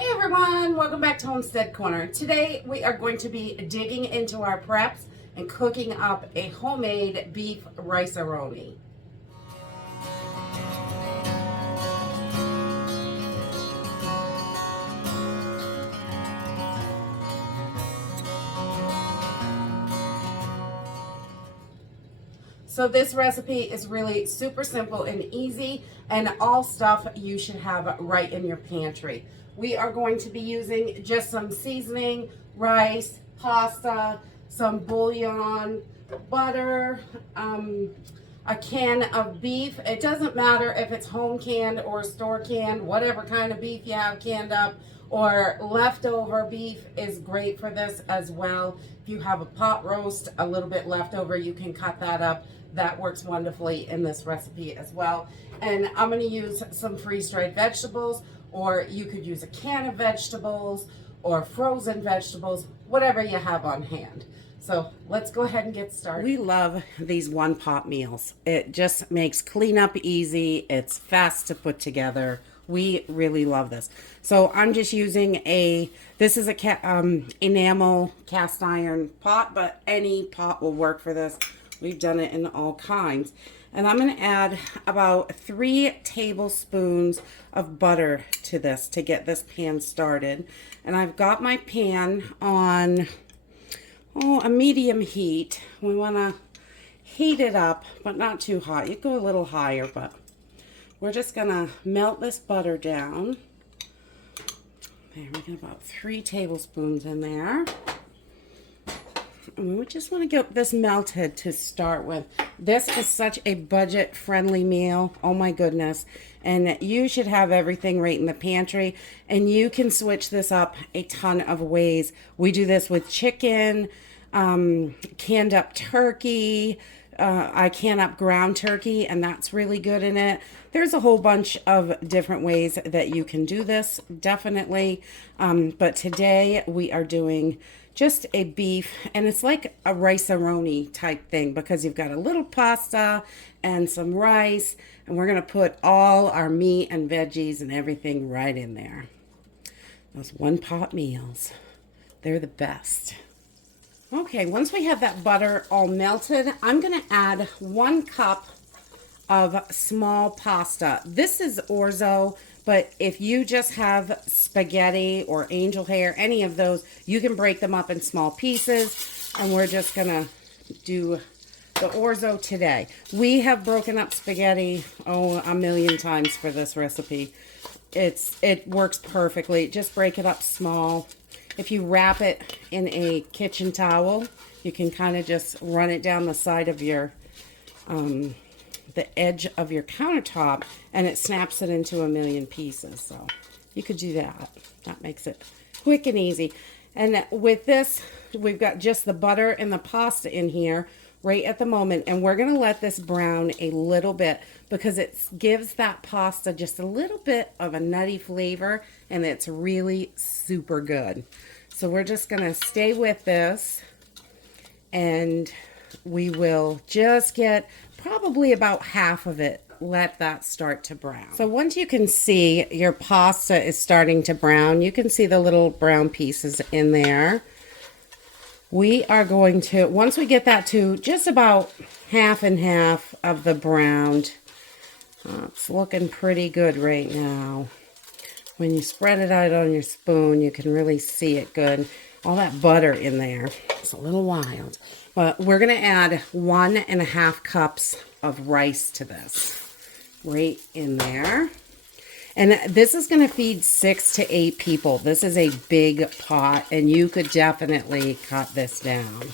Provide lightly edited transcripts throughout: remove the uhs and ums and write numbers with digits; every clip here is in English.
Hey everyone, welcome back to Homestead Corner. Today we are going to be digging into our preps and cooking up a homemade beef rice-a-roni. So this recipe is really super simple and easy, and all stuff you should have right in your pantry. We are going to be using just some seasoning, rice, pasta, some bouillon, butter, a can of beef. It doesn't matter if it's home canned or store canned, whatever kind of beef you have canned up, or leftover beef is great for this as well. If you have a pot roast, a little bit leftover, you can cut that up. That works wonderfully in this recipe as well. And I'm going to use some freeze-dried vegetables, or you could use a can of vegetables or frozen vegetables, whatever you have on hand. So let's go ahead and get started. We love these one-pot meals. It just makes cleanup easy. It's fast to put together. We really love this. So I'm just using this is a enamel cast iron pot, but any pot will work for this. We've done it in all kinds. And I'm going to add about 3 tablespoons of butter to this to get this pan started. And I've got my pan on a medium heat. We want to heat it up, but not too hot. You go a little higher, but we're just going to melt this butter down. There, we get about 3 tablespoons in there. And we just want to get this melted to start with. This is such a budget-friendly meal. Oh my goodness. And you should have everything right in the pantry. And you can switch this up a ton of ways. We do this with chicken, canned up turkey. I can up ground turkey, and that's really good in it. There's a whole bunch of different ways that you can do this, definitely. But today we are doing just a beef, and it's like a rice-a-roni type thing because you've got a little pasta and some rice, and we're going to put all our meat and veggies and everything right in there. Those one-pot meals, they're the best. Okay, once we have that butter all melted, I'm going to add 1 cup of small pasta. This is orzo, but if you just have spaghetti or angel hair, any of those, you can break them up in small pieces. And we're just going to do the orzo today. We have broken up spaghetti, a million times for this recipe. It works perfectly. Just break it up small. If you wrap it in a kitchen towel, you can kind of just run it down the side of your, the edge of your countertop, and it snaps it into a million pieces. So you could do that. That makes it quick and easy. And with this, we've got just the butter and the pasta in here right at the moment, and we're going to let this brown a little bit because it gives that pasta just a little bit of a nutty flavor, and it's really super good. So we're just going to stay with this, and we will just get probably about half of it. Let that start to brown. So once you can see your pasta is starting to brown, you can see the little brown pieces in there. We are going to, once we get that to just about half and half of the browned, it's looking pretty good right now. When you spread it out on your spoon, you can really see it good. All that butter in there. It's a little wild. But we're going to add 1.5 cups of rice to this. Right in there. And this is going to feed 6 to 8 people. This is a big pot, and you could definitely cut this down.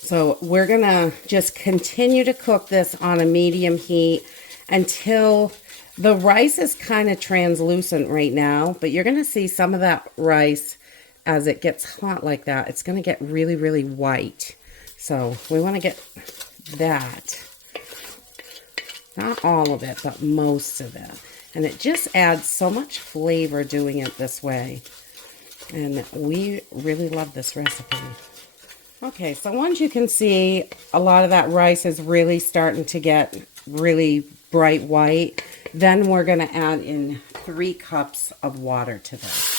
So we're going to just continue to cook this on a medium heat until the rice is kind of translucent right now, but you're going to see some of that rice as it gets hot like that. It's going to get really, really white. So we want to get that. Not all of it, but most of it. And it just adds so much flavor doing it this way. And we really love this recipe. Okay, so once you can see a lot of that rice is really starting to get really bright white. Then we're going to add in 3 cups of water to this.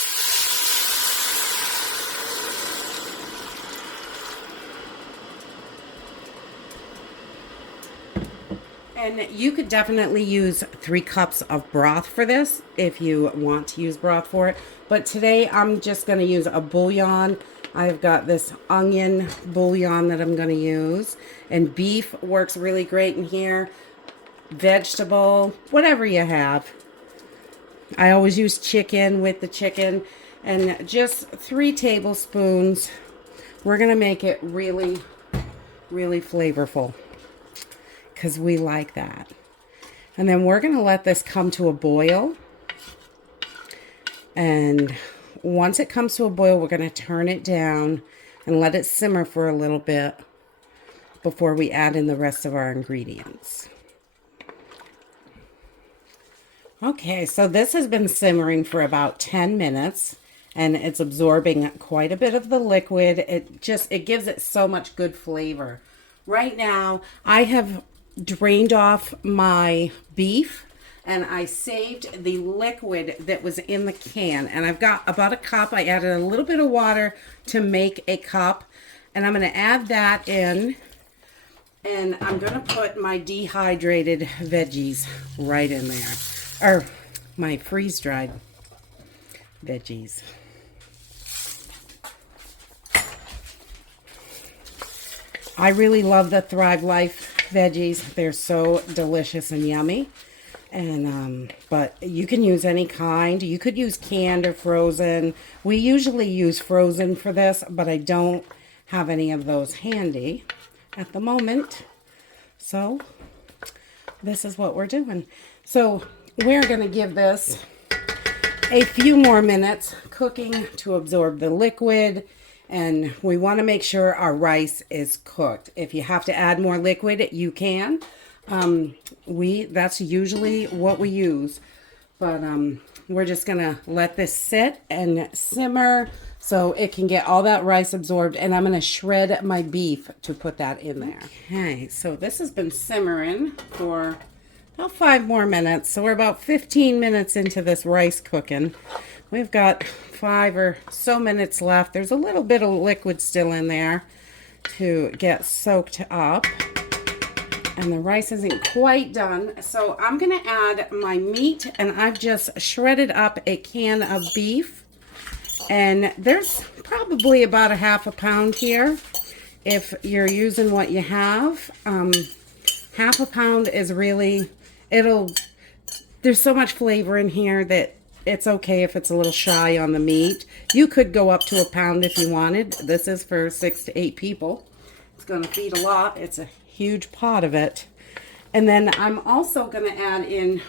And you could definitely use 3 cups of broth for this if you want to use broth for it. But today I'm just going to use a bouillon. I've got this onion bouillon that I'm going to use. And beef works really great in here. Vegetable, whatever you have. I always use chicken with the chicken. And just 3 tablespoons. We're going to make it really, really flavorful, because we like that. And then we're going to let this come to a boil. And once it comes to a boil, we're going to turn it down and let it simmer for a little bit before we add in the rest of our ingredients. Okay, so this has been simmering for about 10 minutes. And it's absorbing quite a bit of the liquid. It gives it so much good flavor. Right now, I have drained off my beef and I saved the liquid that was in the can, and I've got about a cup. I added a little bit of water to make a cup, and I'm going to add that in, and I'm going to put my dehydrated veggies right in there, or my freeze-dried veggies. I really love the Thrive Life veggies. They're so delicious and yummy. And but you can use any kind. You could use canned or frozen. We usually use frozen for this, but I don't have any of those handy at the moment. So this is what we're doing. So we're going to give this a few more minutes cooking to absorb the liquid. And we want to make sure our rice is cooked. If you have to add more liquid, you can. That's usually what we use. But we're just going to let this sit and simmer so it can get all that rice absorbed. And I'm going to shred my beef to put that in there. Okay, so this has been simmering for about 5 more minutes. So we're about 15 minutes into this rice cooking. We've got 5 or so minutes left. There's a little bit of liquid still in there to get soaked up. And the rice isn't quite done. So I'm going to add my meat, and I've just shredded up a can of beef. And there's probably about a half a pound here if you're using what you have. Half a pound is really, there's so much flavor in here that it's okay if it's a little shy on the meat. You could go up to a pound if you wanted. This is for 6 to 8 people. It's going to feed a lot. It's a huge pot of it. And then I'm also going to add in,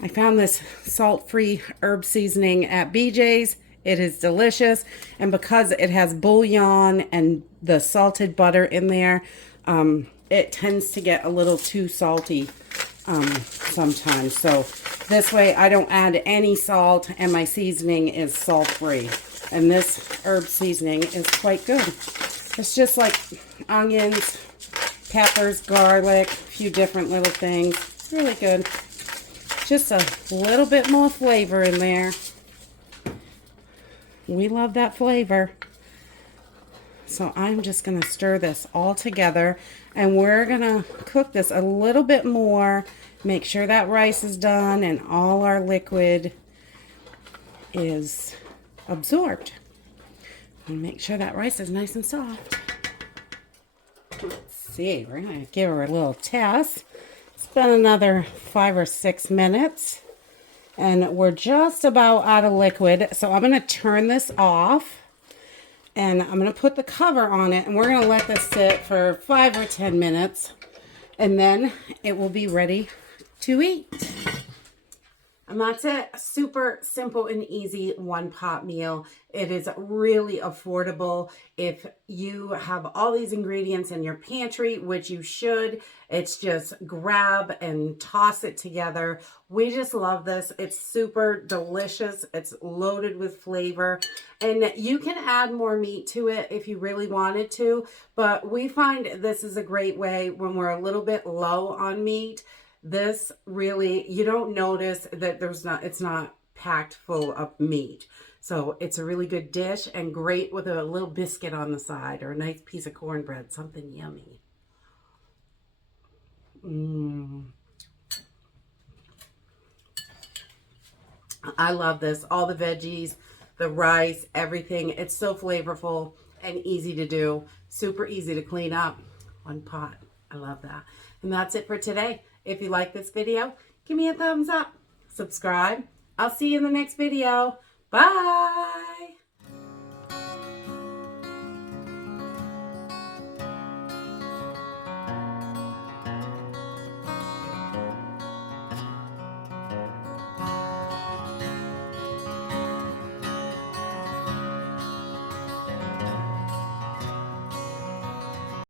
I found this salt-free herb seasoning at BJ's. It is delicious. And because it has bouillon and the salted butter in there, it tends to get a little too salty sometimes. So this way I don't add any salt, and my seasoning is salt-free. And this herb seasoning is quite good. It's just like onions, peppers, garlic, a few different little things. It's really good. Just a little bit more flavor in there. We love that flavor. So I'm just going to stir this all together, and we're going to cook this a little bit more. Make sure that rice is done and all our liquid is absorbed. And make sure that rice is nice and soft. Let's see, we're going to give her a little test. It's been another 5 or 6 minutes, and we're just about out of liquid. So I'm going to turn this off. And I'm going to put the cover on it, and we're going to let this sit for 5 or 10 minutes, and then it will be ready to eat. And that's it. Super simple and easy one-pot meal. It is really affordable. If you have all these ingredients in your pantry, which you should, it's just grab and toss it together. We just love this. It's super delicious. It's loaded with flavor. And you can add more meat to it if you really wanted to. But we find this is a great way when we're a little bit low on meat This really, you don't notice that it's not packed full of meat. So it's a really good dish and great with a little biscuit on the side or a nice piece of cornbread, something yummy. I love this. All the veggies, the rice, everything. It's so flavorful and easy to do. Super easy to clean up. One pot. I love that. And that's it for today. If you like this video, give me a thumbs up. Subscribe. I'll see you in the next video. Bye.